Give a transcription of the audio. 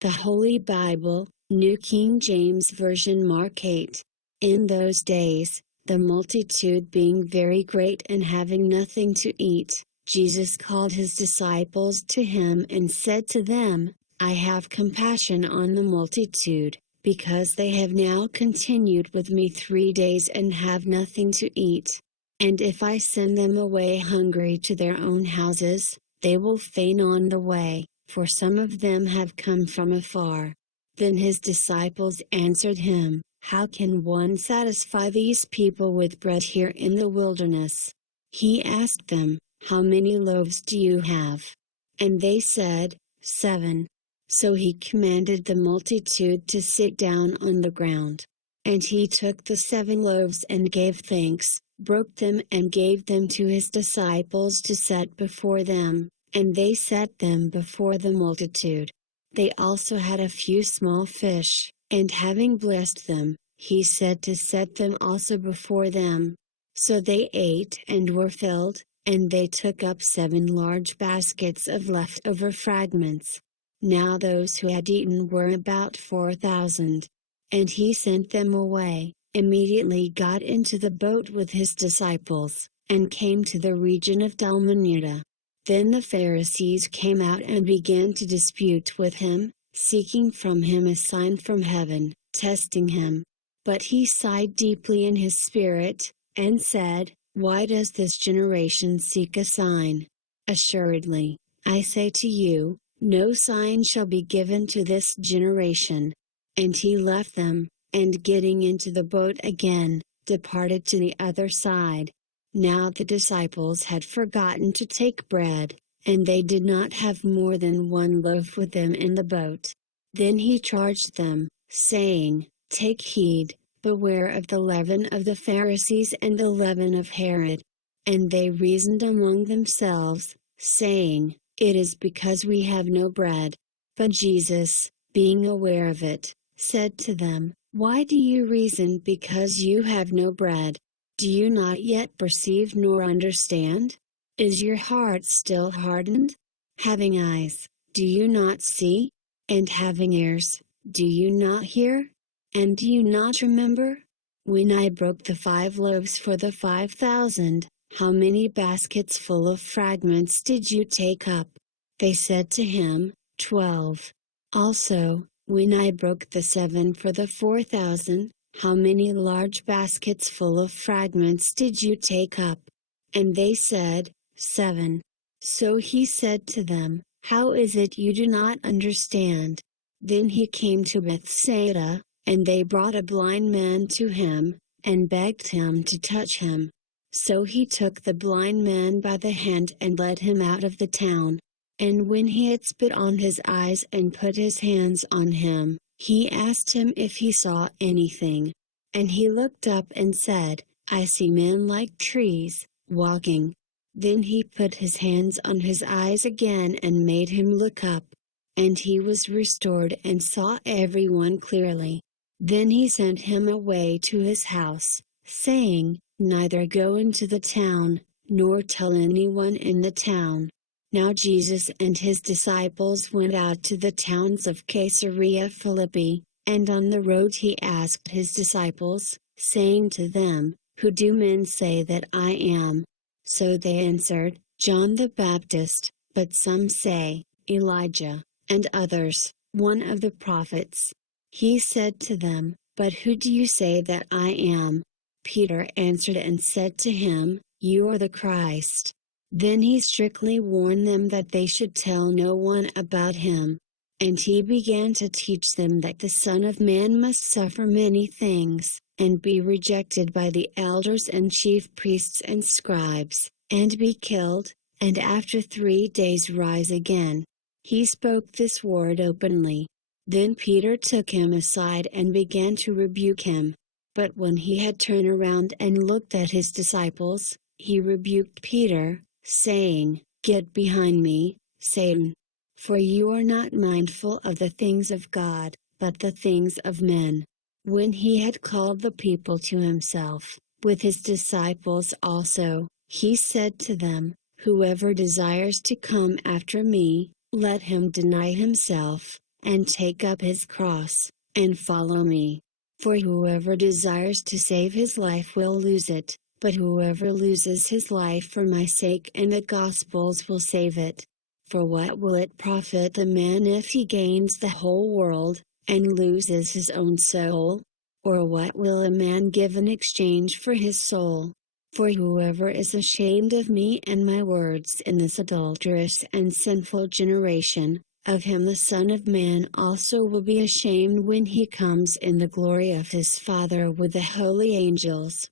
The Holy Bible, New King James Version, Mark 8. In those days, the multitude being very great and having nothing to eat, Jesus called his disciples to him and said to them, I have compassion on the multitude, because they have now continued with me 3 days and have nothing to eat. And if I send them away hungry to their own houses, they will faint on the way, for some of them have come from afar. Then his disciples answered him, How can one satisfy these people with bread here in the wilderness? He asked them, How many loaves do you have? And they said, 7. So he commanded the multitude to sit down on the ground. And he took the 7 loaves and gave thanks, broke them and gave them to his disciples to set before them, and they set them before the multitude. They also had a few small fish, and having blessed them, he said to set them also before them. So they ate and were filled, and they took up 7 large baskets of leftover fragments. Now those who had eaten were about 4,000. And he sent them away, immediately got into the boat with his disciples, and came to the region of Dalmanutha. Then the Pharisees came out and began to dispute with him, seeking from him a sign from heaven, testing him. But he sighed deeply in his spirit, and said, Why does this generation seek a sign? Assuredly, I say to you, no sign shall be given to this generation. And he left them, and getting into the boat again, departed to the other side. Now the disciples had forgotten to take bread, and they did not have more than 1 loaf with them in the boat. Then he charged them, saying, Take heed, beware of the leaven of the Pharisees and the leaven of Herod. And they reasoned among themselves, saying, It is because we have no bread. But Jesus, being aware of it, said to them, Why do you reason because you have no bread? Do you not yet perceive nor understand? Is your heart still hardened? Having eyes, do you not see? And having ears, do you not hear? And do you not remember? When I broke the 5 loaves for the 5,000, how many baskets full of fragments did you take up? They said to him, 12. Also, when I broke the 7 for the 4,000, how many large baskets full of fragments did you take up? And they said, 7. So he said to them, How is it you do not understand? Then he came to Bethsaida, and they brought a blind man to him, and begged him to touch him. So he took the blind man by the hand and led him out of the town. And when he had spit on his eyes and put his hands on him, he asked him if he saw anything. And he looked up and said, I see men like trees, walking. Then he put his hands on his eyes again and made him look up. And he was restored and saw everyone clearly. Then he sent him away to his house, saying, Neither go into the town, nor tell anyone in the town. Now Jesus and his disciples went out to the towns of Caesarea Philippi, and on the road he asked his disciples, saying to them, Who do men say that I am? So they answered, John the Baptist, but some say, Elijah, and others, one of the prophets. He said to them, But who do you say that I am? Peter answered and said to him, You are the Christ. Then he strictly warned them that they should tell no one about him. And he began to teach them that the Son of Man must suffer many things, and be rejected by the elders and chief priests and scribes, and be killed, and after 3 days rise again. He spoke this word openly. Then Peter took him aside and began to rebuke him. But when he had turned around and looked at his disciples, he rebuked Peter, saying, Get behind me, Satan. For you are not mindful of the things of God, but the things of men. When he had called the people to himself, with his disciples also, he said to them, Whoever desires to come after me, let him deny himself, and take up his cross, and follow me. For whoever desires to save his life will lose it, but whoever loses his life for my sake and the gospel's will save it. For what will it profit the man if he gains the whole world, and loses his own soul? Or what will a man give in exchange for his soul? For whoever is ashamed of me and my words in this adulterous and sinful generation, of him the Son of Man also will be ashamed when he comes in the glory of his Father with the holy angels.